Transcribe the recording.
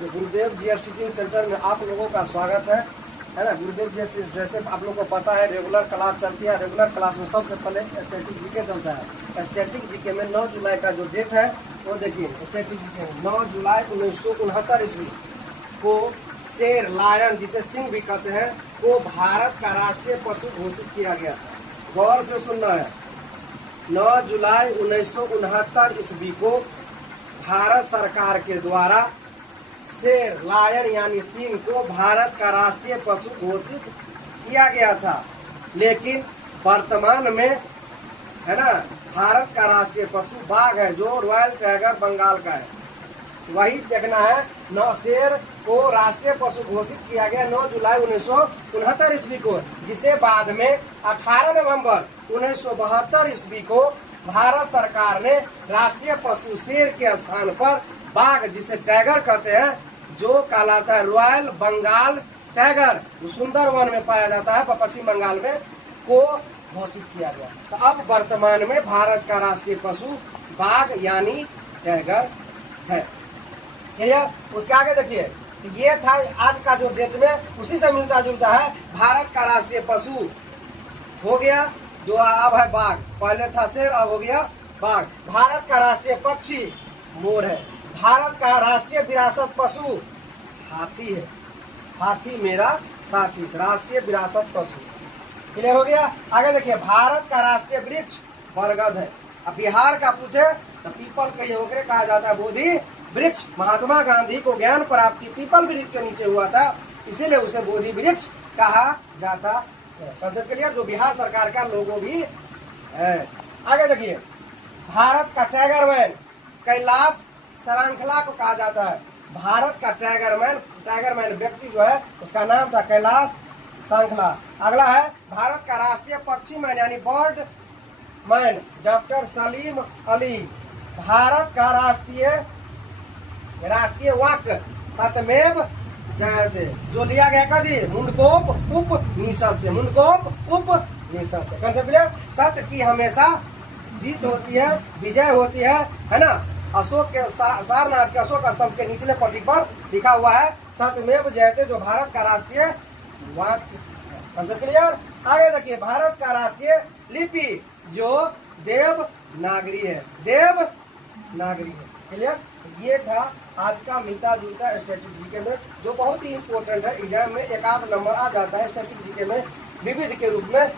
गुरुदेव GS teaching centre में आप लोगों का स्वागत है ना। गुरुदेव जीएस जैसे आप लोगों को पता है रेगुलर क्लास चलती है। रेगुलर क्लास में सबसे पहले स्टैटिक जीके चलता है। स्टैटिक जीके में 9 जुलाई का जो डेट है वो देखिए, स्टैटिक जीके में 9 जुलाई 1969 ईस्वी को शेर, लायन जिसे सिंह भी कहते हैं, को भारत का राष्ट्रीय पशु घोषित किया गया था। गौर से सुनना है, 9 जुलाई 1969 ईस्वी को भारत सरकार के द्वारा शेर, लायन यानी सिंह को भारत का राष्ट्रीय पशु घोषित किया गया था। लेकिन वर्तमान में है ना, भारत का राष्ट्रीय पशु बाघ है, जो रॉयल टाइगर बंगाल का है। वही देखना है। 9 शेर को राष्ट्रीय पशु घोषित किया गया 9 जुलाई 1969 ईस्वी को, जिसे बाद में 18 नवंबर 1972 ईस्वी को भारत सरकार ने राष्ट्रीय पशु शेर के स्थान पर बाघ, जिसे टाइगर कहते हैं, जो कहलाता है रॉयल बंगाल टाइगर, जो सुंदर वन में पाया जाता है पश्चिम बंगाल में, को घोषित किया गया। तो अब वर्तमान में भारत का राष्ट्रीय पशु बाघ यानी टाइगर है। उसके आगे देखिए, ये था आज का जो डेट में, उसी से मिलता जुलता है। भारत का राष्ट्रीय पशु हो गया जो अब है बाघ, पहले था शेर, अब हो गया बाघ। भारत का राष्ट्रीय पक्षी मोर है। भारत का राष्ट्रीय विरासत पशु हाथी है। हाथी मेरा साथी, राष्ट्रीय विरासत पशु। क्लियर हो गया। आगे देखिए, भारत का राष्ट्रीय वृक्ष बरगद है। अब बिहार का पूछे तो पीपल कहीं होकर कहा जाता है बोधि वृक्ष। महात्मा गांधी को ज्ञान प्राप्ति पीपल वृक्ष के नीचे हुआ था, इसीलिए उसे बोधि वृक्ष कहा जाता है। Concept clear. जो बिहार सरकार का लोगो भी है। आगे देखिए, भारत का टाइगर मैन कैलाश श्रृंखला को कहा जाता है। भारत का टाइगर मैन व्यक्ति जो है, उसका नाम था कैलाश श्रृंखला। अगला है भारत का राष्ट्रीय पक्षी मैन यानी bird man doctor Salim Ali. Bharat का राष्ट्रीय वाक्य सत्यमेव जयते, जो लिया गया का जी मुंडकोप उपनिषद से। मुंडकोप उपनिषद से। Concept clear. सत्य की हमेशा जीत होती है, विजय होती है ना। अशोक के सारनाथ के अशोक स्तंभ के निचले पट्टी पर लिखा हुआ है सत्यमेव जयते, जो भारत का राष्ट्रीय वाक्य। Concept clear. आगे देखिए, भारत का राष्ट्रीय लिपि जो देवनागरी है। देवनागरी है। क्लियर। ये था आज का मिलता जुलता स्टैटिक जीके में, जो बहुत ही इंपॉर्टेंट है। एग्जाम में एक आध नंबर आ जाता है स्टैटिक जीके में विविध के रूप में।